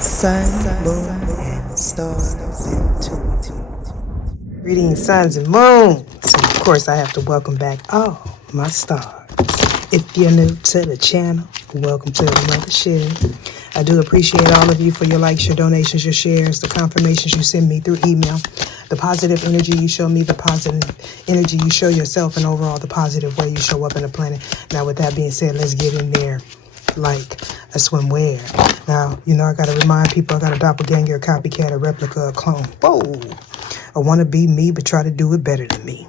Sun, moon, and stars intuitive. Greetings, suns and moons. And of course, I have to welcome back all my stars. If you're new to the channel, welcome to another share. I do appreciate all of you for your likes, your donations, your shares, the confirmations you send me through email, the positive energy you show me, the positive energy you show yourself, and overall the positive way you show up in the planet. Now, with that being said, let's get in there like a swimwear. Now, you know, I got to remind people I got a doppelganger, a copycat, a replica, a clone. Whoa! I want to be me, but try to do it better than me.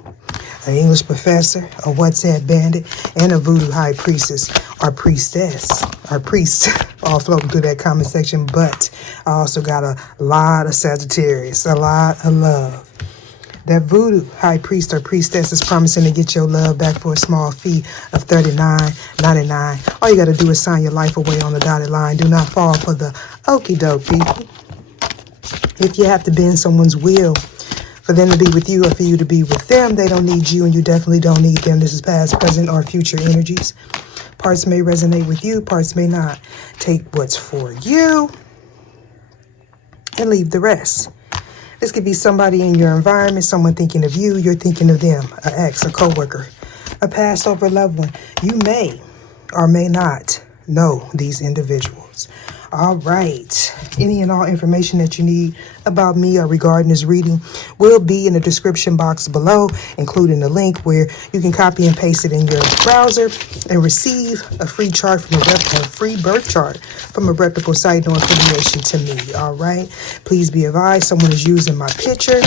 An English professor, a WhatsApp bandit, and a voodoo high priestess, or priestess, or priest, all floating through that comment section. But I also got a lot of Sagittarius, a lot of love. That voodoo high priest or priestess is promising to get your love back for a small fee of $39.99. All you got to do is sign your life away on the dotted line. Do not fall for the okie doke, people. If you have to bend someone's will for them to be with you or for you to be with them, they don't need you and you definitely don't need them. This is past, present, or future energies. Parts may resonate with you, parts may not. Take what's for you and leave the rest. This could be somebody in your environment, someone thinking of you, you're thinking of them, an ex, a coworker, a past over loved one. You may or may not know these individuals. All right. Any and all information that you need about me or regarding this reading will be in the description box below, including a link where you can copy and paste it in your browser and receive a free chart from a free birth chart from a reputable site, no affiliation to me. All right. Please be advised, someone is using my picture.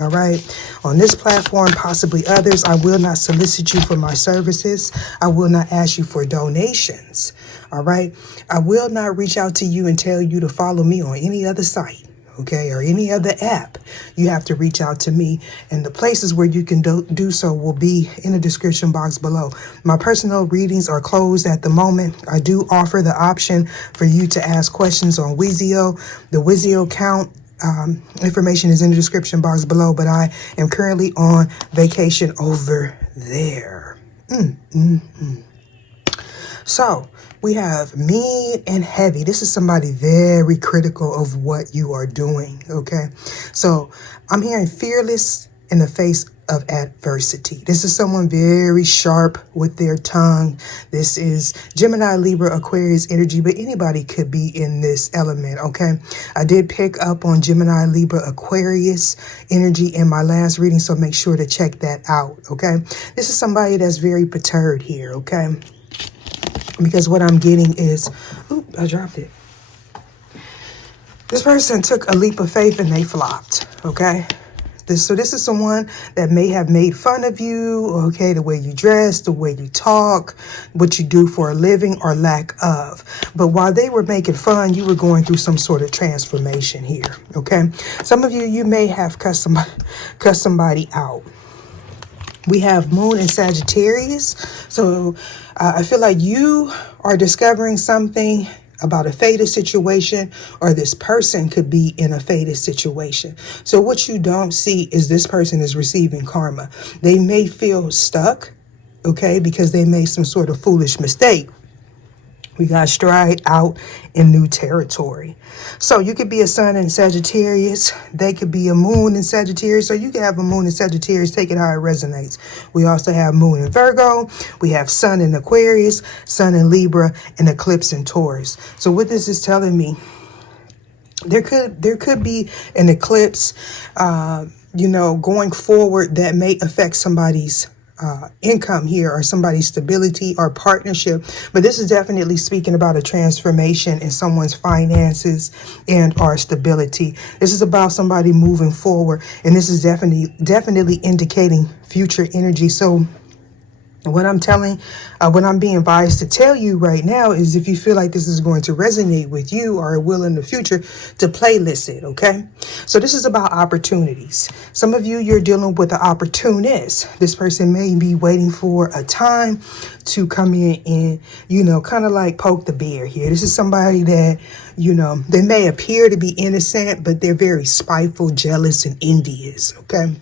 All right. On this platform, possibly others, I will not solicit you for my services. I will not ask you for donations. All right. I will not reach out to you and tell you to follow me on any other site. Okay. Or any other app. You have to reach out to me, and the places where you can do so will be in the description box below. My personal readings are closed at the moment. I do offer the option for you to ask questions on WISIO. The WISIO account information is in the description box below, but I am currently on vacation over there. So we have mean and heavy. This is somebody very critical of what you are doing. Okay. So I'm hearing fearless in the face of adversity. This is someone very sharp with their tongue. This is Gemini Libra Aquarius energy, but anybody could be in this element. Okay. I did pick up on Gemini Libra Aquarius energy in my last reading, so make sure to check that out. Okay. This is somebody that's very perturbed here. Okay. Because what I'm getting is, oop, I dropped it. This person took a leap of faith and they flopped. Okay. So this is someone that may have made fun of you, okay, the way you dress, the way you talk, what you do for a living or lack of. But while they were making fun, you were going through some sort of transformation here, okay? Some of you may have cussed somebody out. We have Moon and Sagittarius. So I feel like you are discovering something about a fated situation, or this person could be in a fated situation. So what you don't see is this person is receiving karma. They may feel stuck, okay, because they made some sort of foolish mistake. We got stride out in new territory. So you could be a sun in Sagittarius. They could be a moon in Sagittarius. So you can have a moon in Sagittarius. Take it how it resonates. We also have moon in Virgo. We have sun in Aquarius, sun in Libra, and eclipse in Taurus. So what this is telling me, there could be an eclipse, going forward that may affect somebody's income here, or somebody's stability or partnership. But this is definitely speaking about a transformation in someone's finances and or stability. This is about somebody moving forward, and this is definitely indicating future energy. So what I'm being advised to tell you right now is, if you feel like this is going to resonate with you or will in the future, to playlist it, okay? So this is about opportunities. Some of you, you're dealing with an opportunist. This person may be waiting for a time to come in and, kind of like poke the bear here. This is somebody that, they may appear to be innocent, but they're very spiteful, jealous, and envious, okay?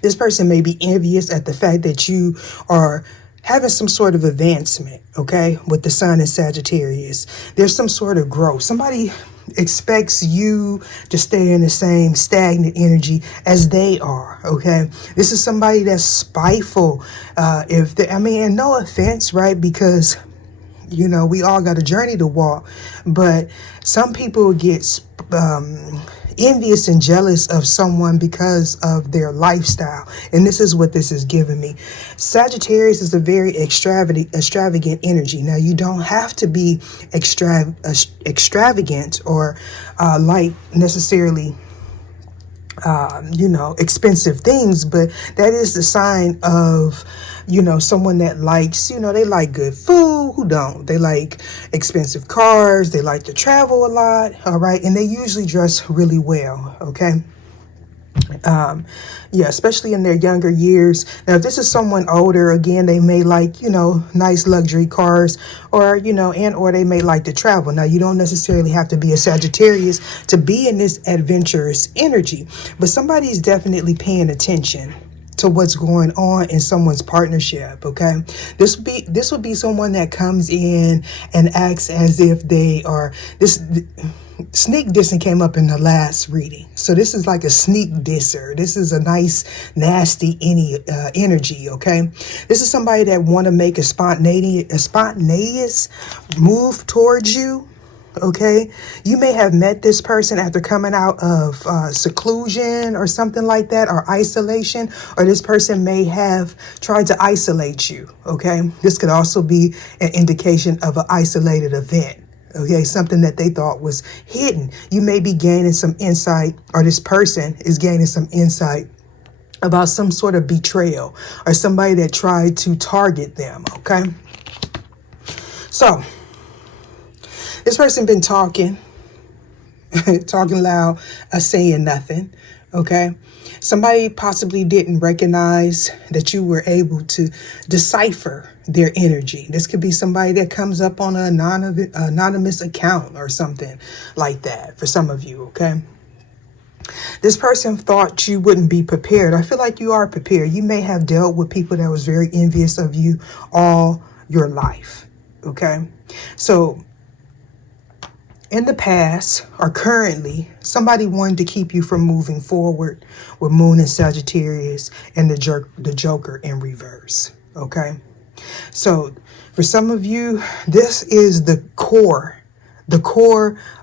This person may be envious at the fact that you are having some sort of advancement, okay, with the sun in Sagittarius. There's some sort of growth. Somebody expects you to stay in the same stagnant energy as they are. Okay, this is somebody that's spiteful. If they, I mean, and no offense, right? Because you know, we all got a journey to walk, but some people get envious and jealous of someone because of their lifestyle. And this is what this is giving me. Sagittarius is a very extravagant energy. Now, you don't have to be extravagant or like necessarily you know, expensive things, but that is the sign of, you know, someone that likes, you know, they like good food. Who don't? They like expensive cars. They like to travel a lot. All right. And they usually dress really well. Okay. Yeah, especially in their younger years. Now, if this is someone older, again, they may like, you know, nice luxury cars, or, you know, and or they may like to travel. Now, you don't necessarily have to be a Sagittarius to be in this adventurous energy, but somebody's definitely paying attention to what's going on in someone's partnership. Okay, this would be someone that comes in and acts as if they are this. Sneak dissing came up in the last reading. So this is like a sneak disser. This is a nice, nasty energy, okay? This is somebody that want to make a spontaneous move towards you, okay? You may have met this person after coming out of seclusion or something like that, or isolation, or this person may have tried to isolate you, okay? This could also be an indication of an isolated event. Okay, something that they thought was hidden. You may be gaining some insight, or this person is gaining some insight about some sort of betrayal or somebody that tried to target them. Okay, so this person been talking, talking loud, saying nothing. Okay, somebody possibly didn't recognize that you were able to decipher their energy. This could be somebody that comes up on an anonymous account or something like that for some of you, okay? This person thought you wouldn't be prepared. I feel like you are prepared. You may have dealt with people that was very envious of you all your life, okay? So in the past or currently, somebody wanted to keep you from moving forward with Moon and Sagittarius and the Joker in reverse, okay? So for some of you, this is the core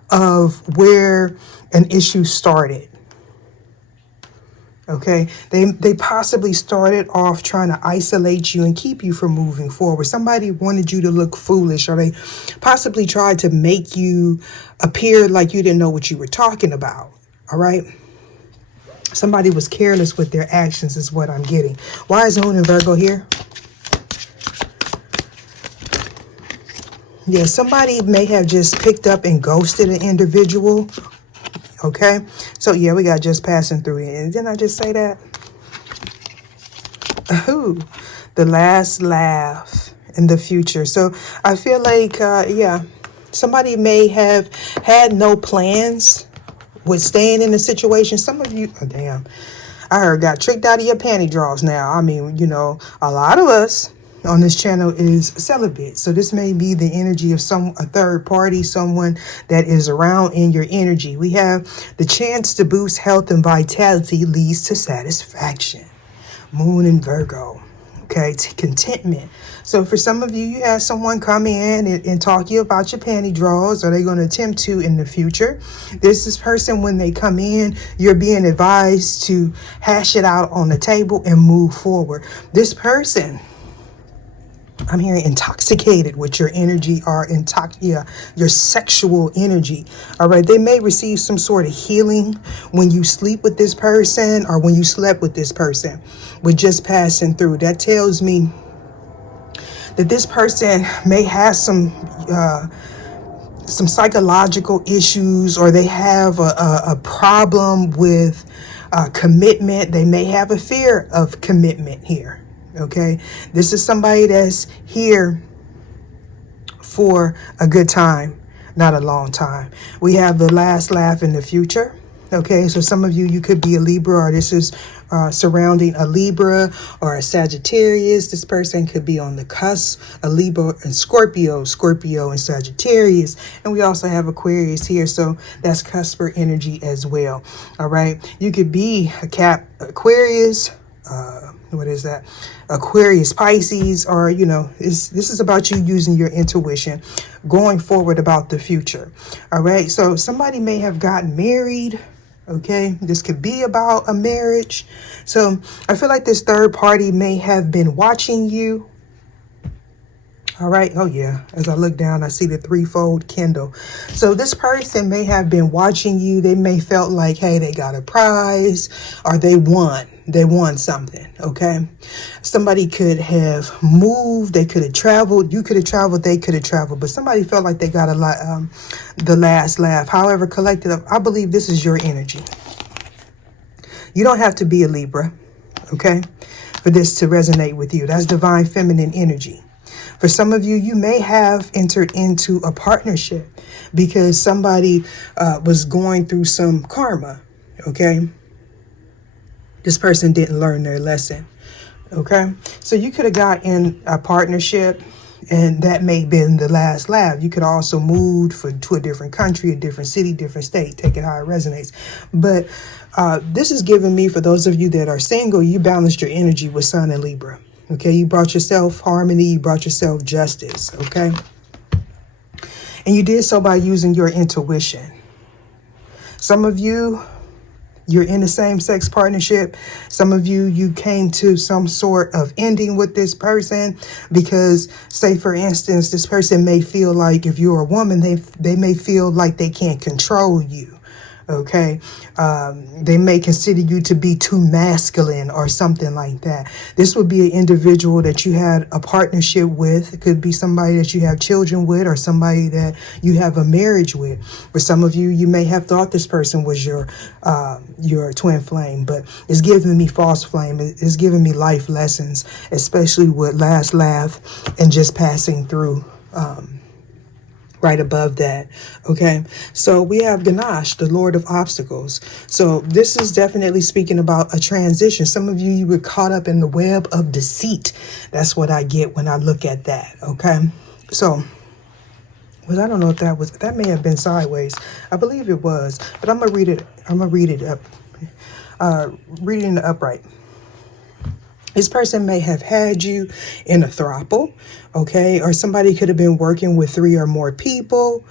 of where an issue started. Okay, they possibly started off trying to isolate you and keep you from moving forward. Somebody wanted you to look foolish, or they possibly tried to make you appear like you didn't know what you were talking about. All right. Somebody was careless with their actions is what I'm getting. Why is Moon and Virgo here? Yeah, somebody may have just picked up and ghosted an individual. Okay, so yeah, we got just passing through it. And didn't I just say that? Ooh, the last laugh in the future. So I feel like, yeah, somebody may have had no plans with staying in the situation. Some of you, oh, damn, I heard got tricked out of your panty drawers now. I mean, you know, a lot of us on this channel is celibate. So this may be the energy of a third party, someone that is around in your energy. We have the chance to boost health and vitality leads to satisfaction. Moon and Virgo. Okay, contentment. So for some of you, you have someone come in and talk to you about your panty drawers, or they're going to attempt to in the future. This person, when they come in, you're being advised to hash it out on the table and move forward. This person, I'm hearing intoxicated with your energy, or your sexual energy. All right. They may receive some sort of healing when you sleep with this person, or when you slept with this person. We're just passing through. That tells me that this person may have some psychological issues, or they have a problem with commitment. They may have a fear of commitment here. Okay, this is somebody that's here for a good time, not a long time. We have the last laugh in the future. Okay, so some of you, you could be a Libra, or this is surrounding a Libra or a Sagittarius. This person could be on the cusp, a Libra and Scorpio, Scorpio and Sagittarius. And we also have Aquarius here, so that's cusper energy as well. All right, you could be a Aquarius, what is that? Aquarius, Pisces, or, you know, this is about you using your intuition, going forward about the future. All right, so somebody may have gotten married. Okay, this could be about a marriage. So I feel like this third party may have been watching you. All right. Oh, yeah. As I look down, I see the threefold Kindle. So this person may have been watching you. They may felt like, hey, they got a prize, or they won. They won something. OK, somebody could have moved. They could have traveled. You could have traveled. They could have traveled. But somebody felt like they got a lot. The last laugh. However, collective, I believe this is your energy. You don't have to be a Libra. OK, for this to resonate with you. That's divine feminine energy. For some of you, you may have entered into a partnership because somebody was going through some karma, okay? This person didn't learn their lesson, okay? So you could have got in a partnership, and that may have been the last laugh. You could also move to a different country, a different city, different state. Take it how it resonates. But this is giving me, for those of you that are single, you balanced your energy with Sun and Libra. Okay, you brought yourself harmony, you brought yourself justice, okay? And you did so by using your intuition. Some of you, you're in a same-sex partnership. Some of you, you came to some sort of ending with this person because, say, for instance, this person may feel like if you're a woman, they may feel like they can't control you. Okay, they may consider you to be too masculine or something like that. This would be an individual that you had a partnership with. It could be somebody that you have children with, or somebody that you have a marriage with. For some of you, you may have thought this person was your twin flame, but it's giving me false flame. It's giving me life lessons, especially with last laugh and just passing through. Right above that. Okay, so we have Ganesh, the Lord of Obstacles. So this is definitely speaking about a transition. Some of you, you were caught up in the web of deceit. That's what I get when I look at that. Okay, so well, I don't know if that may have been sideways. I believe it was, but I'm gonna read it. I'm gonna read it up. Read it in the upright. This person may have had you in a throuple, okay? Or somebody could have been working with 3 or more people,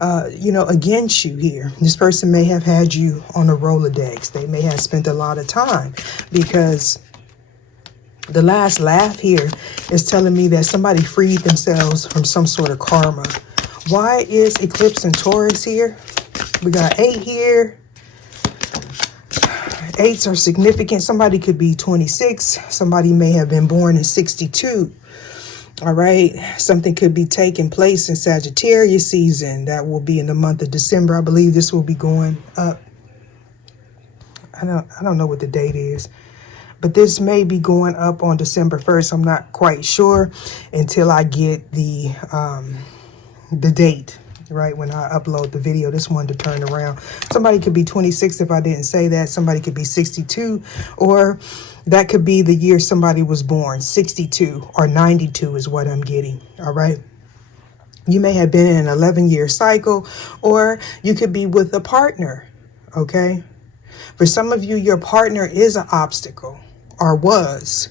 against you here. This person may have had you on a Rolodex. They may have spent a lot of time, because the last laugh here is telling me that somebody freed themselves from some sort of karma. Why is Eclipse and Taurus here? We got 8 here. 8s are significant. Somebody could be 26. Somebody may have been born in 62. All right. Something could be taking place in Sagittarius season. That will be in the month of December. I believe this will be going up. I don't know what the date is, but this may be going up on December 1st. I'm not quite sure until I get the date. Right when I upload the video, this one to turn around. Somebody could be 26 if I didn't say that. Somebody could be 62, or that could be the year somebody was born. 62 or 92 is what I'm getting. All right. You may have been in an 11-year cycle, or you could be with a partner. Okay. For some of you, your partner is an obstacle, or was.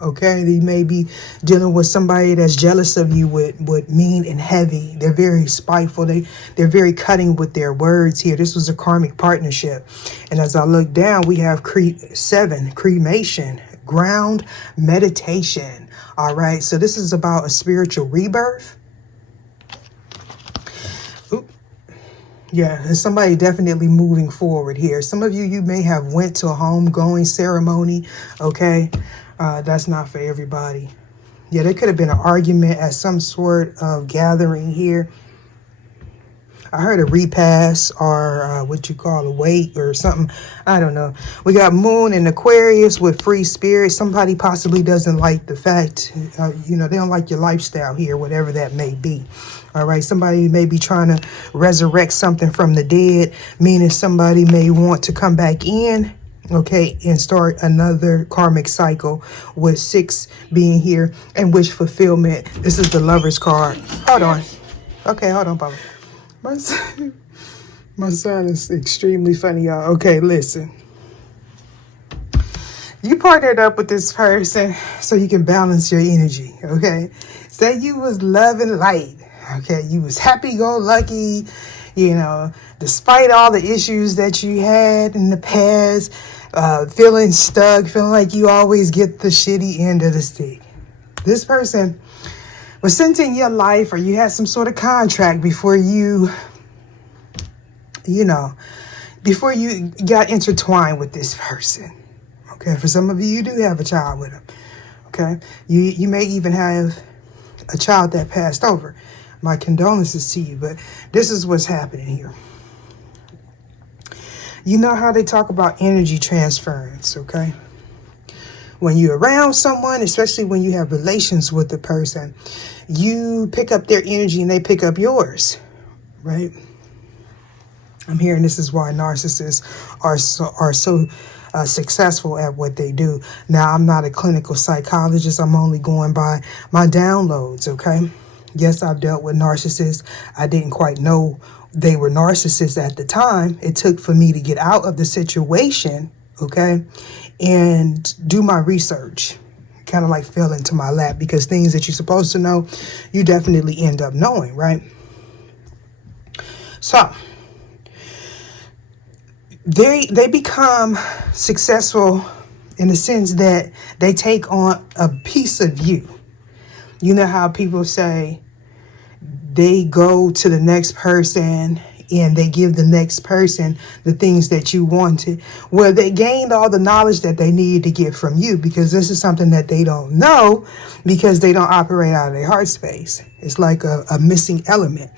Okay, you may be dealing with somebody that's jealous of you with mean and heavy. They're very spiteful. They're very cutting with their words here. This was a karmic partnership. And as I look down, we have 7, cremation, ground, meditation. All right, so this is about a spiritual rebirth. Oop. Yeah, and somebody definitely moving forward here. Some of you, you may have went to a homegoing ceremony, okay? That's not for everybody. Yeah, there could have been an argument at some sort of gathering here. I heard a repass or what you call a wait or something. I don't know. We got Moon in Aquarius with free spirit. Somebody possibly doesn't like the fact, they don't like your lifestyle here, whatever that may be. All right. Somebody may be trying to resurrect something from the dead, meaning somebody may want to come back in. Okay, and start another karmic cycle with 6 being here and wish fulfillment. This is the Lover's card. Hold on. Okay, hold on, Papa. My son is extremely funny, y'all. Okay, listen. You partnered up with this person so you can balance your energy, okay? Say you was love and light, okay? You was happy-go-lucky, despite all the issues that you had in the past, feeling stuck, feeling like you always get the shitty end of the stick. This person was sent in your life, or you had some sort of contract before you got intertwined with this person. Okay, for some of you, you do have a child with them. Okay, you may even have a child that passed over. My condolences to you, but this is what's happening here. You know how they talk about energy transference, okay? When you're around someone, especially when you have relations with the person, you pick up their energy and they pick up yours, right? I'm hearing this is why narcissists are so successful at what they do. Now, I'm not a clinical psychologist. I'm only going by my downloads, okay? Yes, I've dealt with narcissists. I didn't quite know they were narcissists at the time. It took for me to get out of the situation, okay, and do my research. Kind of like fell into my lap, because things that you're supposed to know, you definitely end up knowing, right? So they become successful in the sense that they take on a piece of you. You know how people say they go to the next person and they give the next person the things that you wanted. Well, they gained all the knowledge that they needed to get from you, because this is something that they don't know, because they don't operate out of their heart space. It's like a missing element.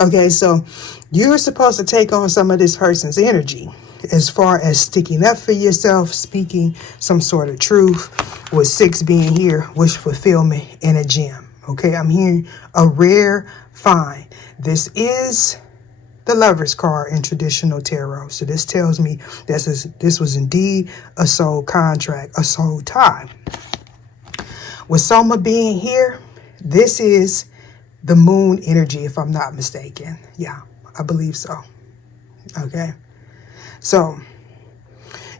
Okay, so you're supposed to take on some of this person's energy as far as sticking up for yourself, speaking some sort of truth, with 6 being here, wish fulfillment, and a gem. Okay, I'm hearing a rare find. This is the Lover's card in traditional tarot. So this tells me this was indeed a soul contract, a soul tie. With Soma being here, this is the moon energy, if I'm not mistaken. Yeah, I believe so. Okay. So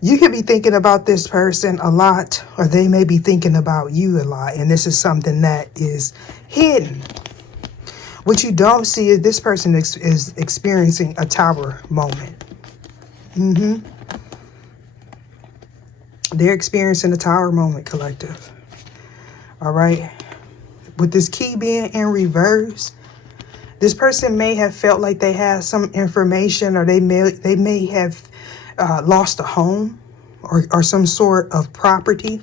you could be thinking about this person a lot, or they may be thinking about you a lot. And this is something that is hidden. What you don't see is this person is experiencing a tower moment. They're experiencing a tower moment, collective. All right. With this key being in reverse, this person may have felt like they had some information, or they may have lost a home or some sort of property.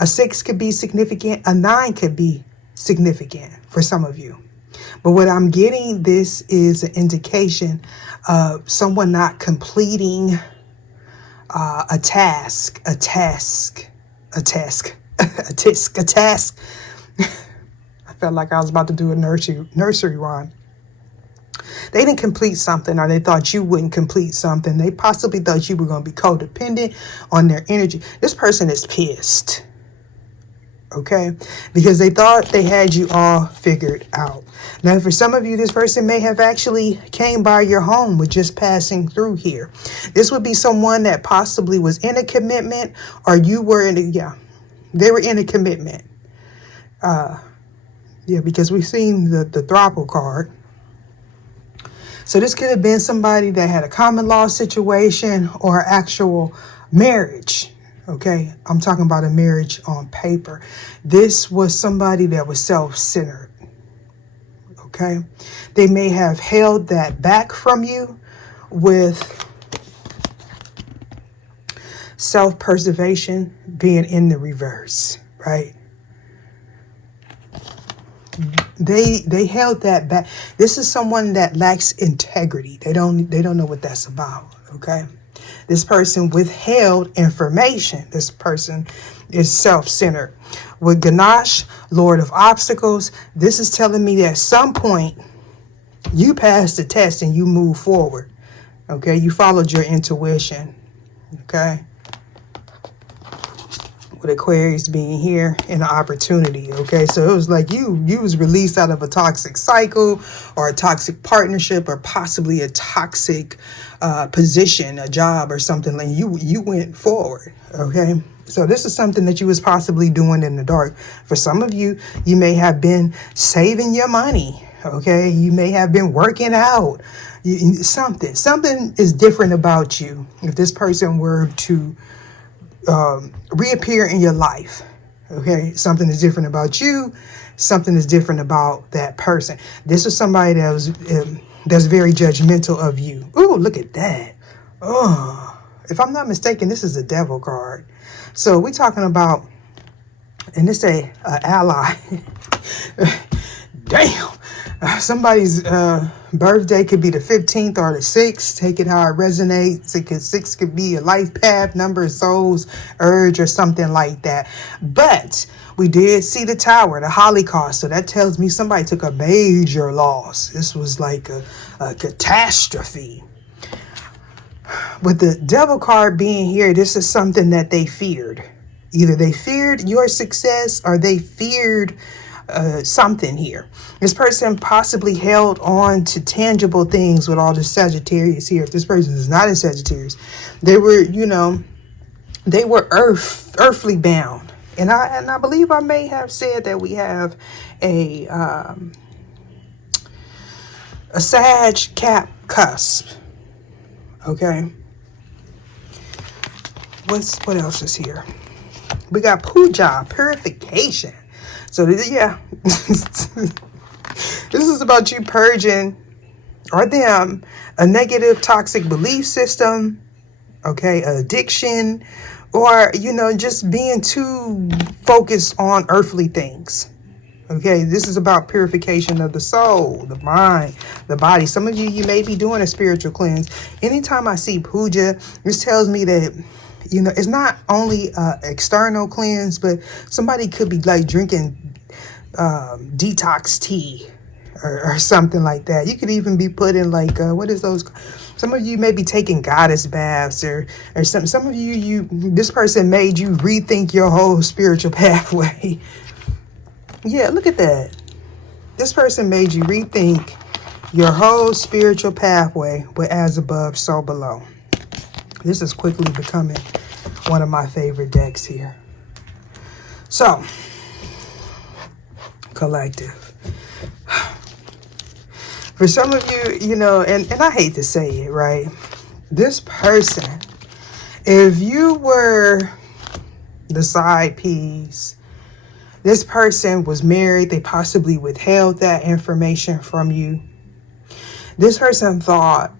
A 6 could be significant. A 9 could be significant for some of you. But what I'm getting, this is an indication of someone not completing a task. I felt like I was about to do a nursery rhyme. They didn't complete something, or they thought you wouldn't complete something. They possibly thought you were going to be codependent on their energy. This person is pissed. Okay, because they thought they had you all figured out. Now, for some of you, this person may have actually came by your home with just passing through here. This would be someone that possibly was in a commitment, or you were they were in a commitment. Because we've seen the Throuple card. So this could have been somebody that had a common law situation or actual marriage. Okay, I'm talking about a marriage on paper. This was somebody that was self-centered. Okay, they may have held that back from you with self-preservation being in the reverse, right? they held that back. This is someone that lacks integrity. They don't know what that's about. Okay, this person withheld information. This person is self-centered. With Ganesh, Lord of Obstacles, this is telling me that at some point you passed the test and you move forward. Okay, you followed your intuition. Okay, with Aquarius being here in an opportunity. Okay, so it was like you was released out of a toxic cycle or a toxic partnership or possibly a toxic position, a job or something. Like you went forward. Okay, so this is something that you was possibly doing in the dark. For some of you, you may have been saving your money. Okay, you may have been working out. Something is different about you. If this person were to reappear in your life, okay, something is different about you. Something is different about that person. This is somebody that was that's very judgmental of you. Ooh, look at that. Oh, if I'm not mistaken, this is a devil card. So we're talking about, and this a ally. Damn. Somebody's birthday could be the 15th or the 6th. Take it how it resonates. 6 could be a life path, number of souls, urge, or something like that. But we did see the Tower, the Holocaust. So that tells me somebody took a major loss. This was like a catastrophe. With the Devil card being here, this is something that they feared. Either they feared your success or they feared something here. This person possibly held on to tangible things with all the Sagittarius here. If this person is not a Sagittarius, they were, they were earthly bound. And I believe I may have said that we have a Sag Cap cusp. Okay. What else is here? We got Puja, Purification. So yeah, this is about you purging or them a negative toxic belief system, okay, addiction, or just being too focused on earthly things. Okay, this is about purification of the soul, the mind, the body. Some of you may be doing a spiritual cleanse. Anytime I see puja, this tells me that it's not only external cleanse, but somebody could be like drinking detox tea or something like that. You could even be putting like, what is those? Some of you may be taking goddess baths or something. Some of this person made you rethink your whole spiritual pathway. Yeah, look at that. This person made you rethink your whole spiritual pathway with as above, so below. This is quickly becoming one of my favorite decks here. So, collective. For some of you, and I hate to say it, right? This person, if you were the side piece, this person was married, they possibly withheld that information from you. This person thought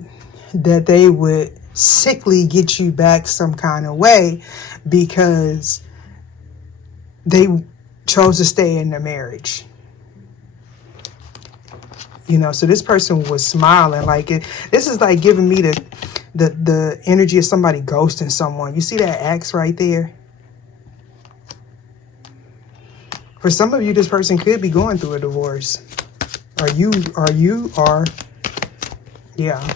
that they would sickly get you back some kind of way because they chose to stay in their marriage. So this person was smiling like it. This is like giving me the energy of somebody ghosting someone. You see that X right there? For some of you, this person could be going through a divorce. Yeah.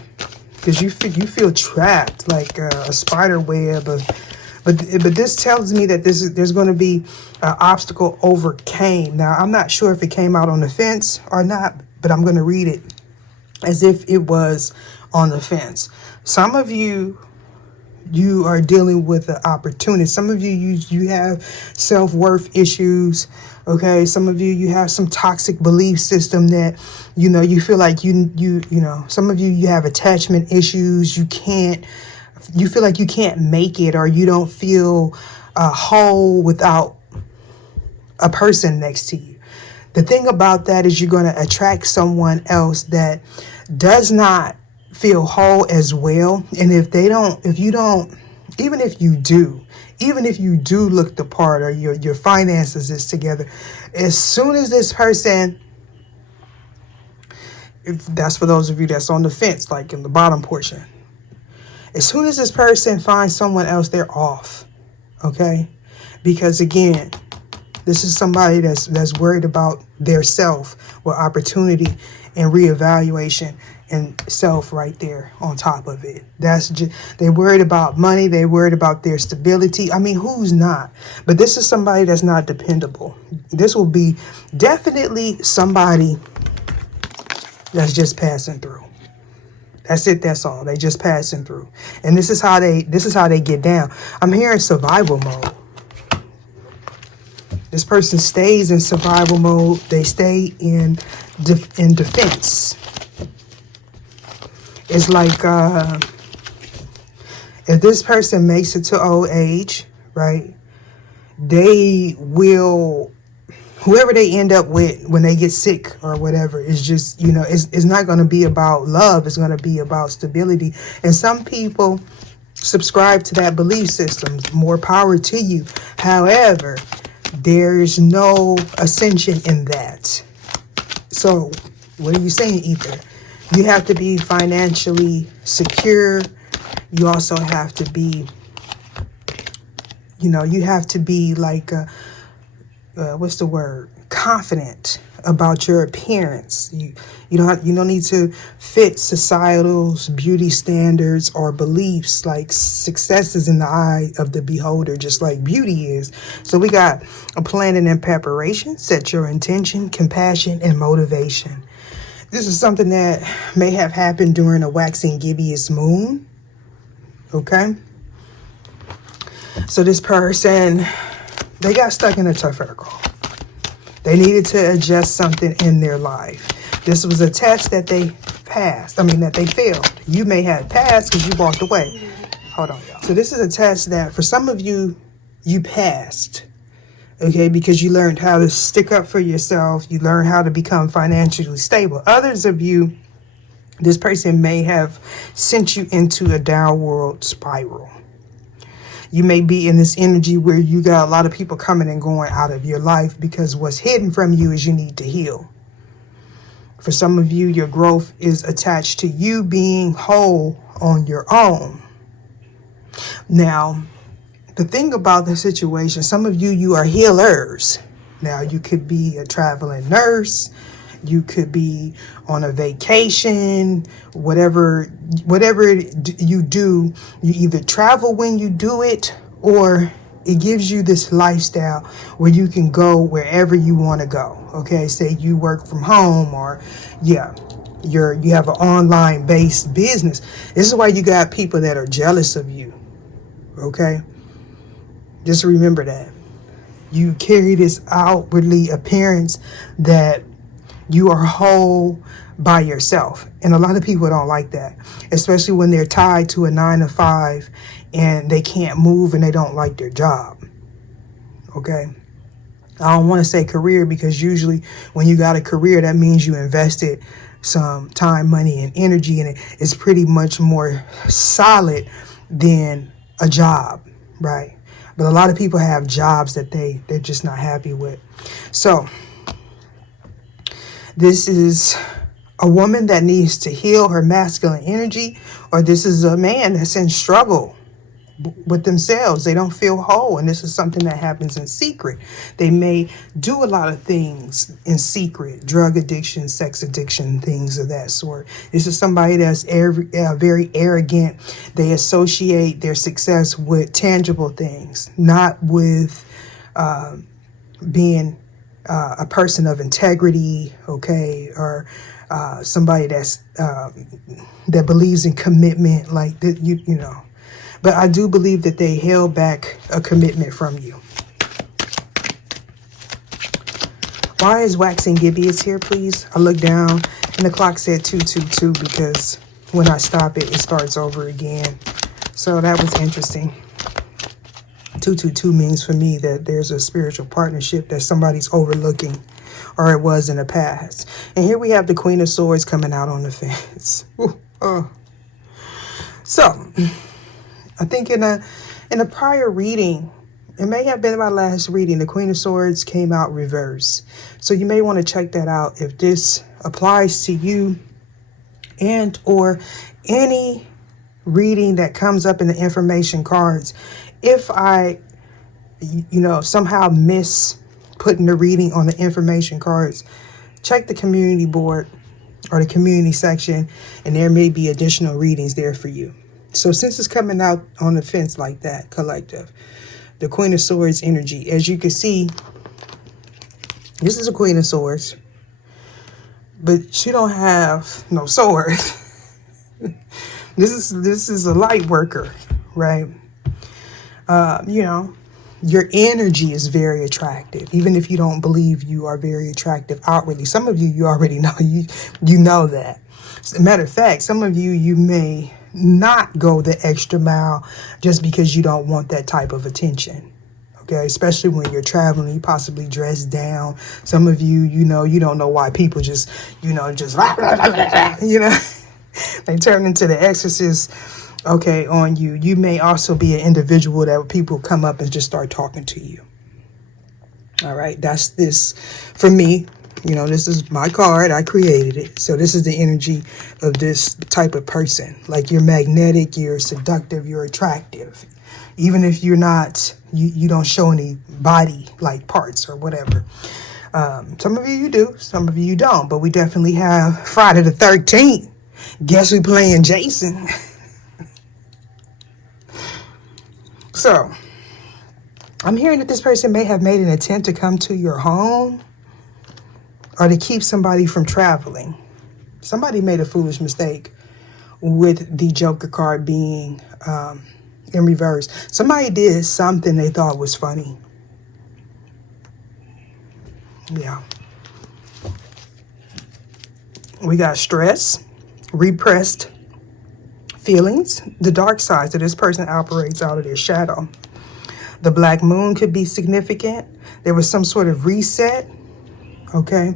Because you feel trapped like a spider web. But this tells me that there's going to be an obstacle overcame. Now, I'm not sure if it came out on the fence or not, but I'm going to read it as if it was on the fence. Some of you are dealing with an opportunity. Some of you have self-worth issues. Okay, some of you have some toxic belief system that you feel like some of you have attachment issues. You feel like you can't make it, or you don't feel whole without a person next to you. The thing about that is you're going to attract someone else that does not feel whole as well. And even if you do look the part, or your finances is together, as soon as this person If that's for those of you that's on the fence, like in the bottom portion. As soon as this person finds someone else, they're off. Okay? Because again, this is somebody that's worried about their self with opportunity and reevaluation and self right there on top of it. That's just, they're worried about money. They're worried about their stability. I mean, who's not? But this is somebody that's not dependable. This will be definitely somebody that's just passing through. That's it. That's all. They just passing through. And this is how they get down. I'm hearing survival mode. This person stays in survival mode. They stay in defense. It's like if this person makes it to old age, right? They will, whoever they end up with when they get sick or whatever, is just, you know, it's not going to be about love. It's going to be about stability. And some people subscribe to that belief system. More power to you. However, there's no ascension in that. So what are you saying, Ether? You have to be financially secure. You also have to be, you know, you have to be like, what's the word? Confident about your appearance. You don't need to fit societal's beauty standards or beliefs. Like success is in the eye of the beholder, just like beauty is. So we got a planning and preparation. Set your intention, compassion, and motivation. This is something that may have happened during a waxing gibbous moon. Okay. So this person, they got stuck in a tough circle. They needed to adjust something in their life. This was a test that they passed. I mean, that they failed. You may have passed because you walked away. Hold on, y'all. So this is a test that for some of you, you passed. Okay, because you learned how to stick up for yourself. You learned how to become financially stable. Others of you, this person may have sent you into a downward spiral. You may be in this energy where you got a lot of people coming and going out of your life because what's hidden from you is you need to heal. For some of you, your growth is attached to you being whole on your own. Now, the thing about the situation, some of you are healers. Now, you could be a traveling nurse. You could be on a vacation, whatever you do, you either travel when you do it, or it gives you this lifestyle where you can go wherever you want to go. Okay, say you work from home, or you have an online based business. This is why you got people that are jealous of you. Okay, just remember that you carry this outwardly appearance that you are whole by yourself. And a lot of people don't like that, especially when they're tied to a 9-to-5 and they can't move and they don't like their job. Okay. I don't want to say career because usually when you got a career, that means you invested some time, money, and energy in it. It's pretty much more solid than a job, right? But a lot of people have jobs that they're just not happy with. So this is a woman that needs to heal her masculine energy, or this is a man that's in struggle with themselves. They don't feel whole, and this is something that happens in secret. They may do a lot of things in secret, drug addiction, sex addiction, things of that sort. This is somebody that's very arrogant. They associate their success with tangible things, not with being a person of integrity, okay, or somebody that's that believes in commitment, like that, you know. But I do believe that they held back a commitment from you. Why is waxing gibbous here, please? I look down and the clock said 222 because when I stop it, it starts over again. So that was interesting. 222 means for me that there's a spiritual partnership that somebody's overlooking, or it was in the past. And here we have the Queen of Swords coming out on the fence. So I think in a prior reading, it may have been my last reading, the Queen of Swords came out reverse. So you may want to check that out if this applies to you. and or any reading that comes up in the information cards. If I, somehow miss putting the reading on the information cards, check the community board or the community section, and there may be additional readings there for you. So since it's coming out on the fence like that, collective, the Queen of Swords energy, as you can see, this is a Queen of Swords, but she don't have no sword. This is a light worker, right? Your energy is very attractive, even if you don't believe you are very attractive outwardly. Some of you already know, you know that. As a matter of fact, some of you may not go the extra mile just because you don't want that type of attention. Okay, especially when you're traveling, you possibly dress down. Some of you, you don't know why people just they turn into the exorcist, okay, on you. You may also be an individual that people come up and just start talking to you. All right, that's this for me. This is my card. I created it. So this is the energy of this type of person. Like, you're magnetic, you're seductive, you're attractive. Even if you're not, you don't show any body like parts or whatever. Some of you do, some of you don't. But we definitely have Friday the 13th. Guess we playing Jason. So, I'm hearing that this person may have made an attempt to come to your home or to keep somebody from traveling. Somebody made a foolish mistake with the Joker card being in reverse. Somebody did something they thought was funny. Yeah. We got stress, repressed feelings, the dark side. So this person operates out of their shadow. The black moon could be significant. There was some sort of reset. Okay.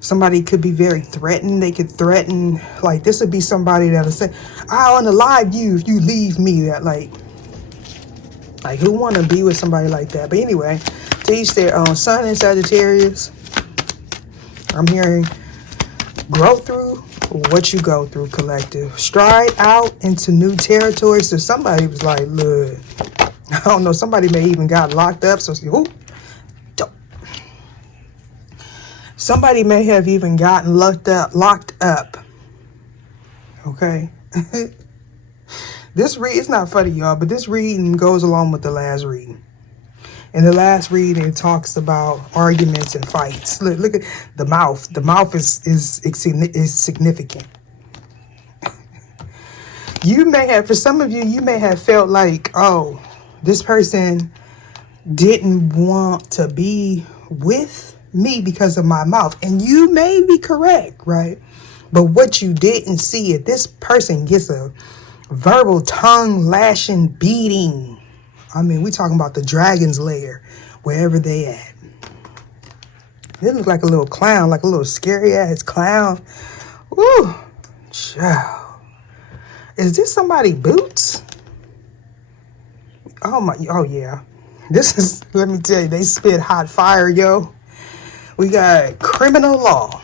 Somebody could be very threatened. They could threaten, like, this would be somebody that'll say, I'll unalive you if you leave me. That like who want to be with somebody like that? But anyway, to each their own. Sun in Sagittarius. I'm hearing grow through what you go through, collective. Stride out into new territory. So somebody was like, look, I don't know, somebody may even got locked up. So somebody may have even gotten locked up. Okay. This read, it's not funny, y'all, but this reading goes along with the last reading. In the last reading, it talks about arguments and fights. Look at the mouth. The mouth is significant. You may have, for some of you, you may have felt like, oh, this person didn't want to be with me because of my mouth. And you may be correct, right? But what you didn't see, if this person gets a verbal tongue lashing beating, I mean, we talking about the dragon's lair, wherever they at. This looks like a little clown, like a little scary ass clown. Woo, child. Is this somebody boots? Oh yeah. This is, let me tell you, they spit hot fire, yo. We got criminal law.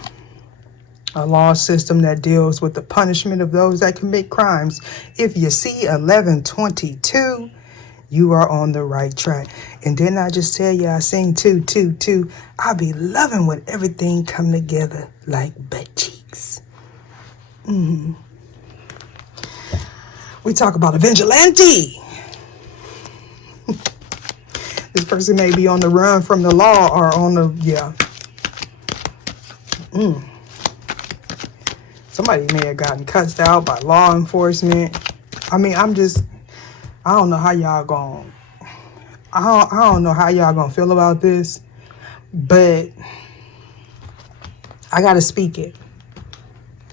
A law system that deals with the punishment of those that commit crimes. If you see 1122, you are on the right track. And didn't I just tell you I sing 222? I be loving when everything come together like butt cheeks. We talk about a vigilante. This person may be on the run from the law or on the, yeah. Somebody may have gotten cussed out by law enforcement. I mean, I don't know how y'all going, I don't know how y'all gonna feel about this, but I gotta speak it,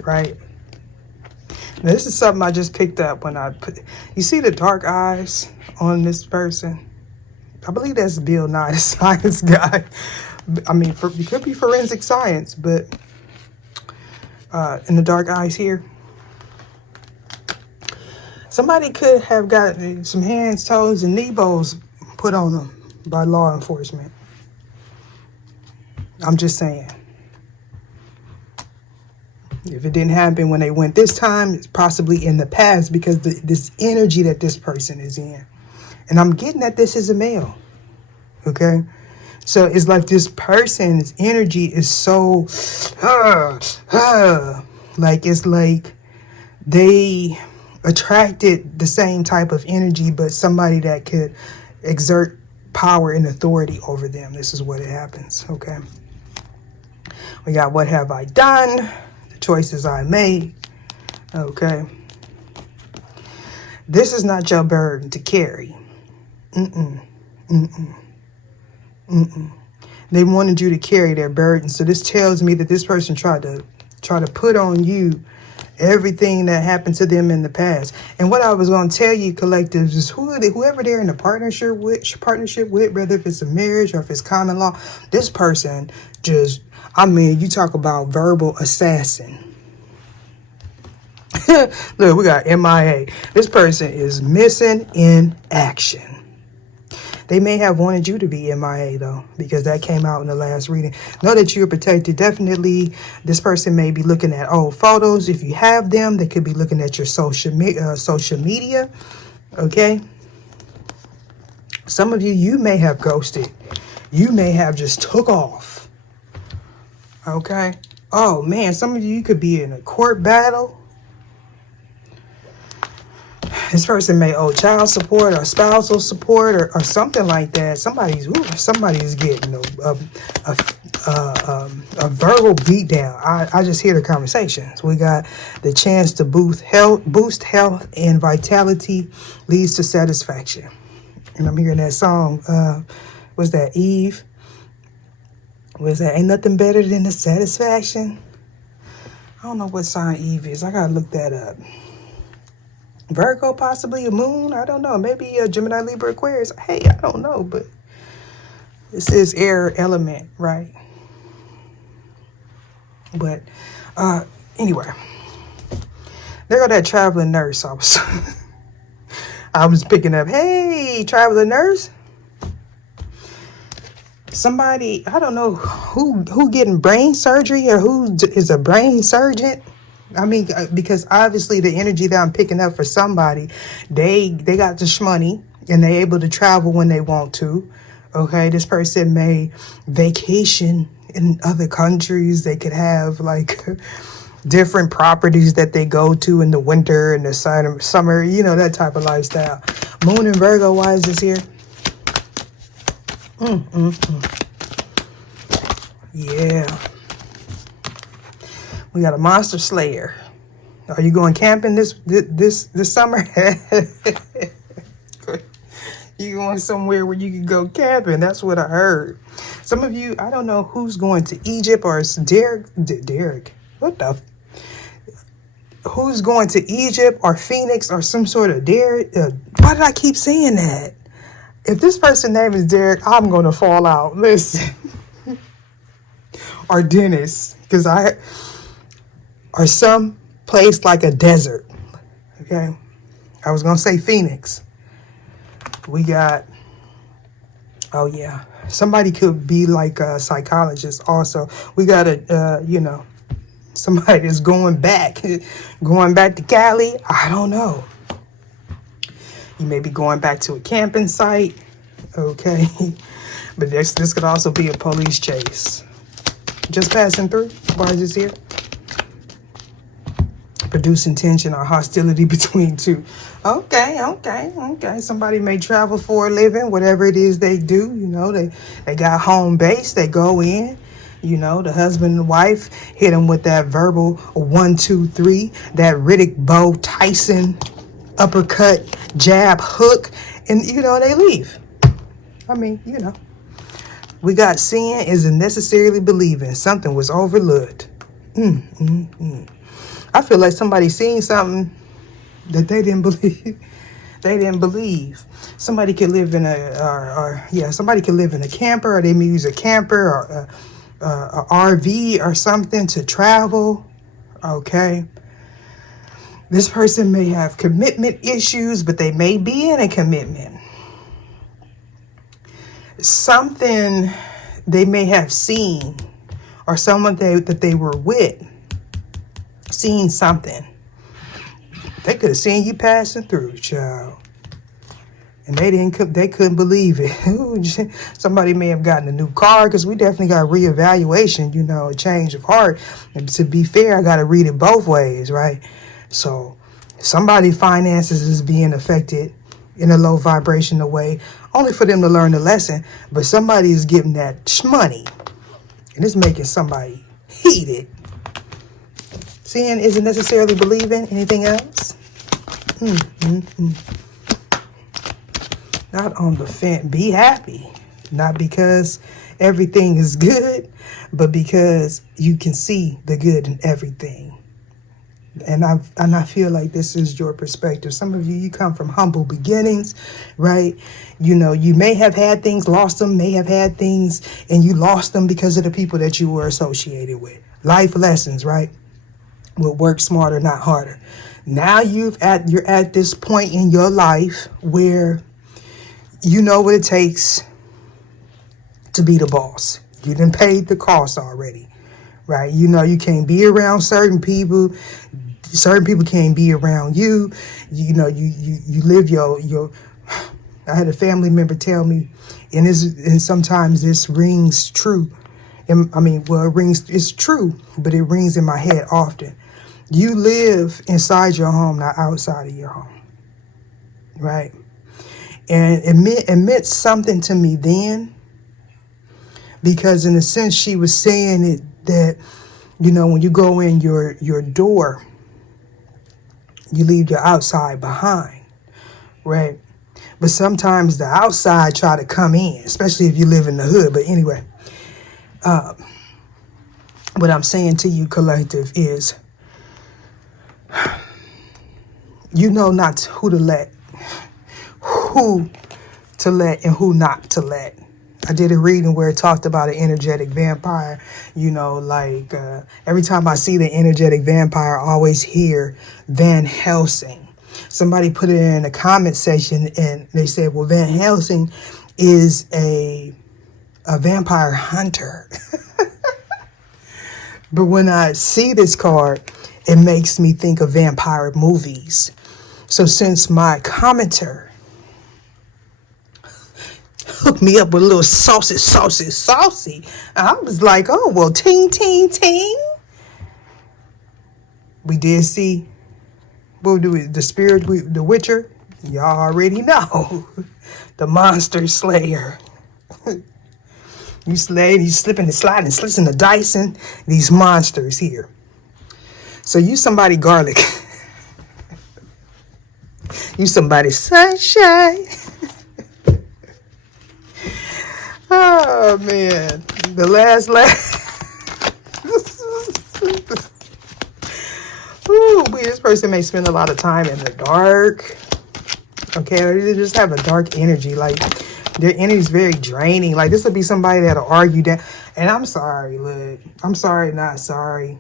right? Now, this is something I just picked up when I put, you see the dark eyes on this person? I believe that's Bill Nye, the science guy. I mean, it could be forensic science, but in the dark eyes here, somebody could have got some hands, toes, and knee bows put on them by law enforcement. I'm just saying. If it didn't happen when they went this time, it's possibly in the past, because this energy that this person is in. And I'm getting that this is a male. Okay? So it's like this person's energy is so, like, it's like they attracted the same type of energy, but somebody that could exert power and authority over them. This is what it happens. Okay? We got what have I done? The choices I made. Okay? This is not your burden to carry. They wanted you to carry their burden. So this tells me that this person tried to put on you everything that happened to them in the past. And what I was going to tell you, collectives, is whoever they're in a partnership with, whether if it's a marriage or if it's common law, this person just, I mean, you talk about verbal assassin. Look, we got MIA. This person is missing in action. They may have wanted you to be MIA, though, because that came out in the last reading. Know that you're protected. Definitely, this person may be looking at old photos. If you have them, they could be looking at your social media. Okay? Some of you may have ghosted. You may have just took off. Okay? Oh, man, some of you could be in a court battle. This person may owe child support or spousal support or something like that. Somebody's getting a verbal beatdown. I just hear the conversations. We got the chance to boost health and vitality leads to satisfaction. And I'm hearing that song. What's that? Eve. What's that? Ain't nothing better than the satisfaction. I don't know what sign Eve is. I gotta look that up. Virgo, possibly a moon. I don't know. Maybe a Gemini Libra Aquarius. Hey, I don't know, but this is air element, right? But anyway, there go that traveling nurse. I was picking up. Hey, traveling nurse. Somebody, I don't know who getting brain surgery or who is a brain surgeon. I mean, because obviously the energy that I'm picking up for somebody, they got the shmoney and they able to travel when they want to. Okay, this person may vacation in other countries. They could have like different properties that they go to in the winter and the summer, you know, that type of lifestyle. Moon and Virgo, why is this here? Yeah. We got a monster slayer. Are you going camping this summer? You going somewhere where you can go camping? That's what I heard. Some of you, I don't know who's going to Egypt or Derek. What the? Who's going to Egypt or Phoenix or some sort of Derek? Why did I keep saying that? If this person's name is Derek, I'm going to fall out. Listen. Or Dennis, because or some place like a desert. Okay, I was gonna say Phoenix. We got, oh yeah, somebody could be like a psychologist also. We got a somebody that's going back to Cali. I don't know. You may be going back to a camping site. Okay, but this could also be a police chase. Just passing through. Why is this here? Producing tension or hostility between two. Okay. Somebody may travel for a living, whatever it is they do. You know, they got home base. They go in. You know, the husband and wife hit them with that verbal 1, 2, 3. That Riddick Bowe Tyson uppercut, jab, hook, and you know they leave. I mean, you know. We got seeing isn't necessarily believing. Something was overlooked. I feel like somebody seen something that they didn't believe. They didn't believe. Somebody could live in somebody could live in a camper, or they may use a camper or a RV or something to travel. Okay. This person may have commitment issues, but they may be in a commitment. Something they may have seen or someone that they were with seen something. They could have seen you passing through, child. And they couldn't believe it. Somebody may have gotten a new car, because we definitely got reevaluation, you know, a change of heart. And to be fair, I got to read it both ways, right? So somebody's finances is being affected in a low vibrational way, only for them to learn the lesson. But somebody is getting that money, and it's making somebody heated. Seeing isn't necessarily believing. Anything else? Not on the fence. Be happy. Not because everything is good, but because you can see the good in everything. And I feel like this is your perspective. Some of you come from humble beginnings, right? You know, you may have had things, lost them, may have had things, and you lost them because of the people that you were associated with. Life lessons, right? Will work smarter, not harder. Now you're at this point in your life where you know what it takes to be the boss. You done paid the cost already, right? You know you can't be around certain people. Certain people can't be around you. You know you live your. I had a family member tell me, and sometimes this rings true. It's true, but it rings in my head often. You live inside your home, not outside of your home, right? And it meant something to me then, because in a sense she was saying it that, you know, when you go in your door, you leave your outside behind, right? But sometimes the outside try to come in, especially if you live in the hood. But anyway, what I'm saying to you, collective, is you know not who to let and who not to let. I did a reading where it talked about an energetic vampire. You know, like every time I see the energetic vampire, I always hear Van Helsing. Somebody put it in the comment section and they said, well, Van Helsing is a vampire hunter. But when I see this card, it makes me think of vampire movies. So since my commenter hooked me up with a little saucy, I was like, oh, well, ting. We did see, what do we, the spirit, the Witcher, y'all already know, the monster slayer. You slipping and sliding, slicing the dice in these monsters here. So you somebody garlic. You somebody sunshine. Oh man, the last. Ooh, this person may spend a lot of time in the dark. Okay, or they just have a dark energy. Like their energy is very draining. Like this would be somebody that'll argue that. And I'm sorry, look, I'm sorry, not sorry.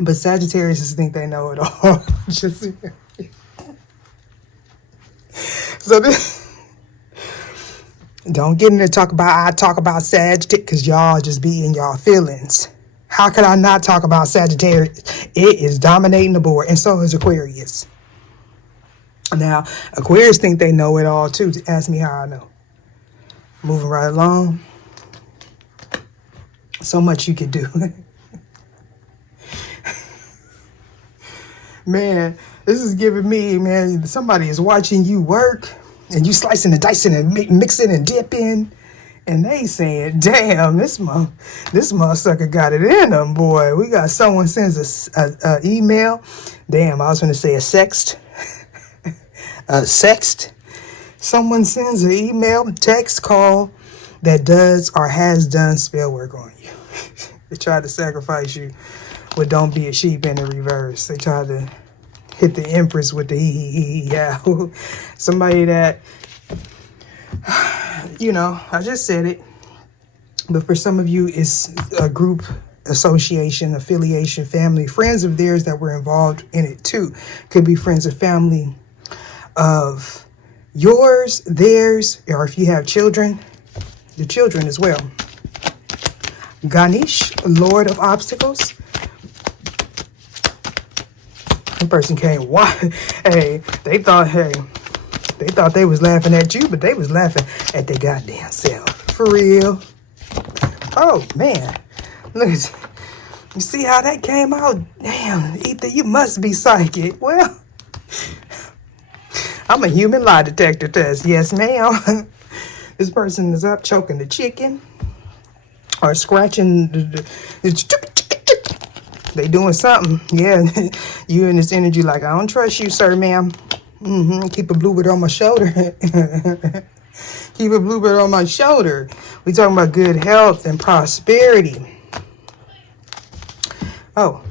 But Sagittarius just think they know it all. Just so this. Don't get into I talk about Sagittarius because y'all just be in y'all feelings. How could I not talk about Sagittarius? It is dominating the board, and so is Aquarius. Now, Aquarius think they know it all too. Ask me how I know. Moving right along. So much you could do. Man, this is giving me, man, somebody is watching you work. And you slicing and dicing and mixing and dipping. And they saying, damn, this motherfucker got it in them, boy. We got someone sends a email. Damn, I was going to say a sext. Sext. Someone sends an email, text, call that does or has done spell work on you. They tried to sacrifice you with don't be a sheep in the reverse. They tried to hit the Empress with the yeah. Somebody that, you know, I just said it. But for some of you, it's a group, association, affiliation, family, friends of theirs that were involved in it too. Could be friends or family of yours, theirs, or if you have children, the children as well. Ganesh, Lord of Obstacles. One person came, why? Hey, they thought they was laughing at you, but they was laughing at their goddamn self. For real. Oh, man. Look at you. See how that came out? Damn, Ether, you must be psychic. Well, I'm a human lie detector test. Yes, ma'am. This person is up choking the chicken or scratching they doing something. Yeah, you in this energy like, I don't trust you, sir, ma'am. Keep a bluebird on my shoulder. Keep a bluebird on my shoulder. We talking about good health and prosperity. Oh,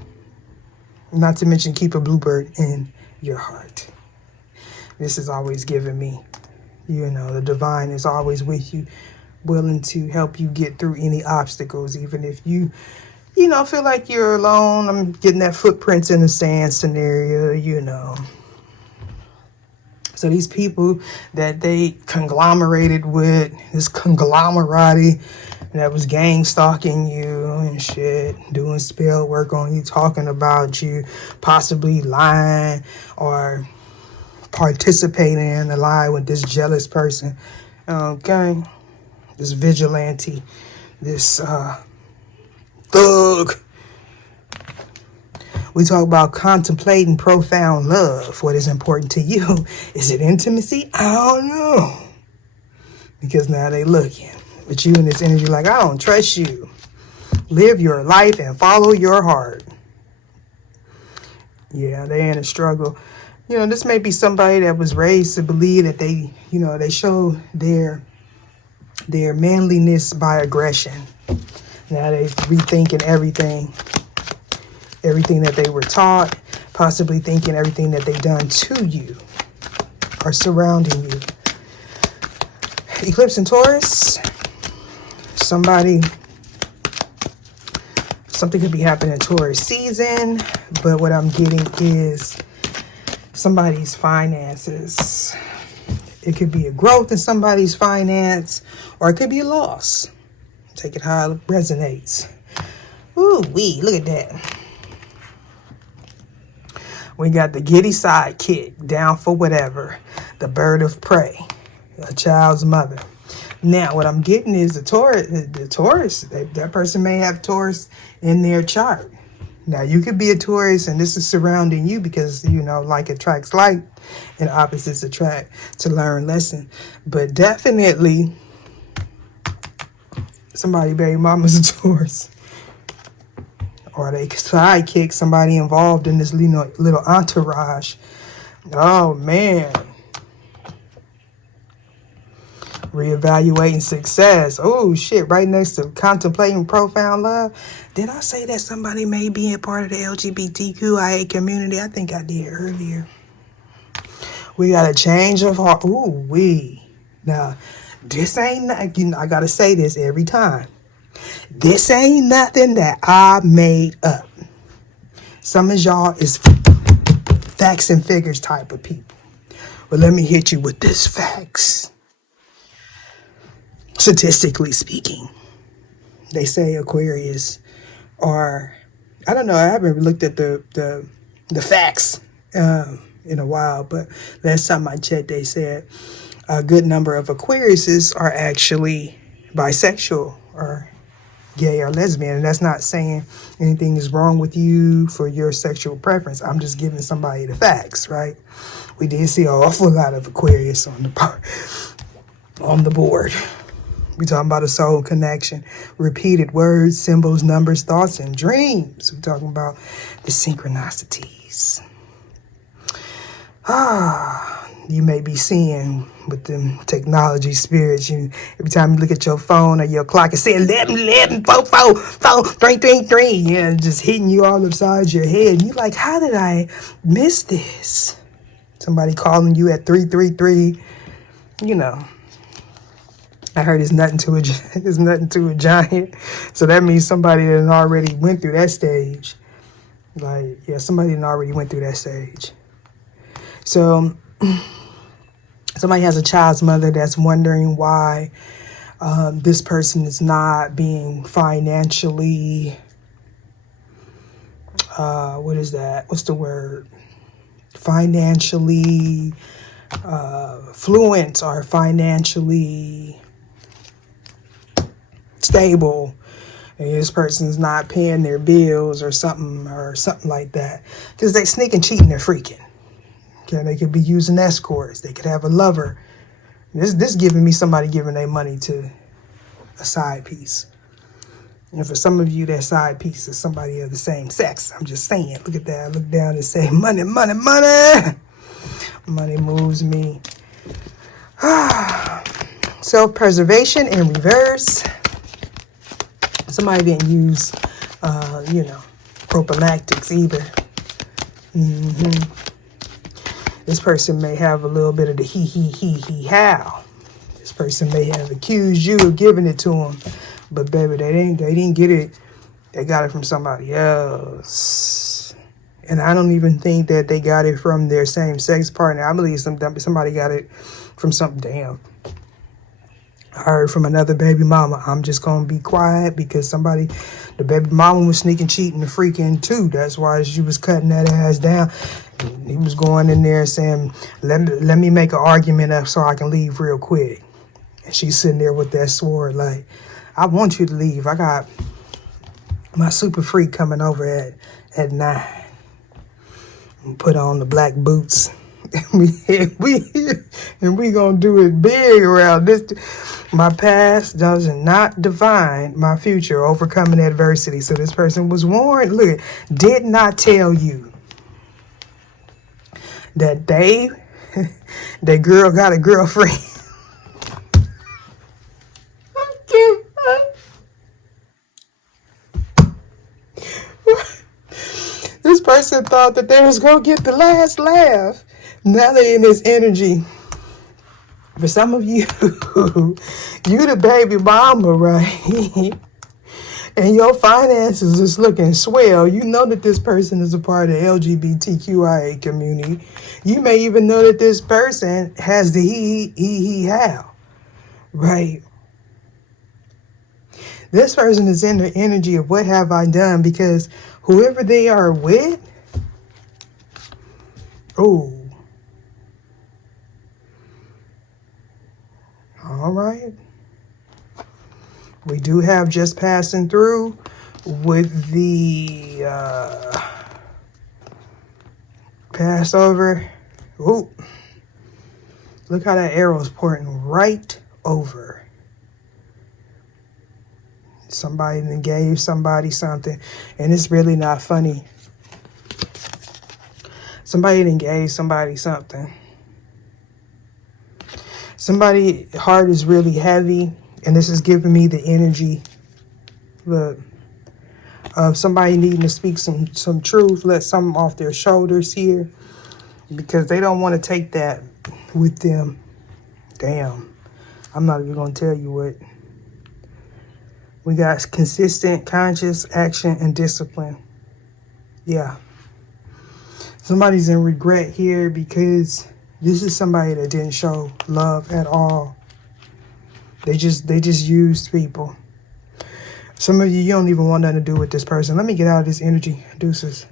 not to mention keep a bluebird in your heart. This is always giving me, you know, the divine is always with you, willing to help you get through any obstacles, even if you know, feel like you're alone. I'm getting that footprints in the sand scenario, you know. So these people that they conglomerated with, this conglomerati that was gang stalking you and shit, doing spell work on you, talking about you, possibly lying or participating in a lie with this jealous person. Okay. This vigilante, this thug. We talk about contemplating profound love. What is important to you? Is it intimacy? I don't know. Because now they looking. But you in this energy like, I don't trust you. Live your life and follow your heart. Yeah, they in a struggle. You know, this may be somebody that was raised to believe that they, you know, they show their manliness by aggression. Now they're rethinking everything that they were taught, possibly thinking everything that they done to you or surrounding you. Eclipse in Taurus, something could be happening in Taurus season, but what I'm getting is somebody's finances. It could be a growth in somebody's finance, or it could be a loss. Take it how it resonates. Ooh wee, look at that. We got the giddy sidekick, down for whatever. The bird of prey, a child's mother. Now, what I'm getting is the Taurus, that person may have Taurus in their chart. Now, you could be a Taurus and this is surrounding you because, you know, like attracts like and opposites attract to learn lesson. But definitely, somebody baby mama's a Taurus. Or they sidekick, somebody involved in this little entourage. Oh, man. Reevaluating success. Oh, shit. Right next to contemplating profound love. Did I say that somebody may be a part of the LGBTQIA community? I think I did earlier. We got a change of heart. Ooh, wee. Now, this ain't, you know, I got to say this every time. This ain't nothing that I made up. Some of y'all is facts and figures type of people. But let me hit you with this facts. Statistically speaking, they say Aquarius are, I don't know, I haven't looked at the facts in a while, but last time I checked, they said a good number of Aquariuses are actually bisexual or gay or lesbian. And that's not saying anything is wrong with you for your sexual preference. I'm just giving somebody the facts, right? We did see an awful lot of Aquarius on the board. We talking about a soul connection, repeated words, symbols, numbers, thoughts, and dreams. We talking about the synchronicities. You may be seeing with them technology spirits. You every time you look at your phone or your clock, it says 11, 11, 4, 4, 4, 3, 3, 3. Yeah, just hitting you all upside your head. And you're like, how did I miss this? Somebody calling you at 333. You know, I heard it's nothing to a giant. So that means somebody that already went through that stage. Like, yeah, somebody that already went through that stage. So somebody has a child's mother that's wondering why this person is not being financially, what is that? What's the word? financially fluent or financially stable, and this person's not paying their bills or something like that, because they sneaking, cheating, and freaking. Okay, they could be using escorts. They could have a lover. This giving me somebody giving their money to a side piece. And for some of you, that side piece is somebody of the same sex. I'm just saying. Look at that. Look down and say, money, money, money. Money moves me. Self-preservation in reverse. Somebody didn't use, prophylactics either. This person may have a little bit of the he, how. This person may have accused you of giving it to them. But baby, they didn't get it. They got it from somebody else. And I don't even think that they got it from their same sex partner. I believe somebody got it from something. Damn. I heard from another baby mama. I'm just going to be quiet because the baby mama was sneaking, cheating, and freaking too. That's why she was cutting that ass down. And he was going in there saying, let me make an argument up so I can leave real quick. And she's sitting there with that sword like, I want you to leave. I got my super freak coming over at 9. And put on the black boots. and we gonna do it big around this. My past does not define my future. Overcoming adversity. So this person was warned. Look, did not tell you that that girl got a girlfriend. This person thought that they was going to get the last laugh. Now they in this energy. For some of you, you the baby mama, right? And your finances is looking swell. You know that this person is a part of the LGBTQIA community. You may even know that this person has the he, how, right? This person is in the energy of what have I done, because whoever they are with, oh, all right. We do have just passing through with the Passover. Ooh, look how that arrow is pointing right over. Somebody then gave somebody something, and it's really not funny. Somebody then gave somebody something. Somebody's heart is really heavy, and this is giving me the energy, look, of somebody needing to speak some truth, let something off their shoulders here, because they don't want to take that with them. Damn, I'm not even going to tell you what. We got consistent, conscious action and discipline. Yeah. Somebody's in regret here because this is somebody that didn't show love at all. They just used people. Some of you don't even want nothing to do with this person. Let me get out of this energy. Deuces.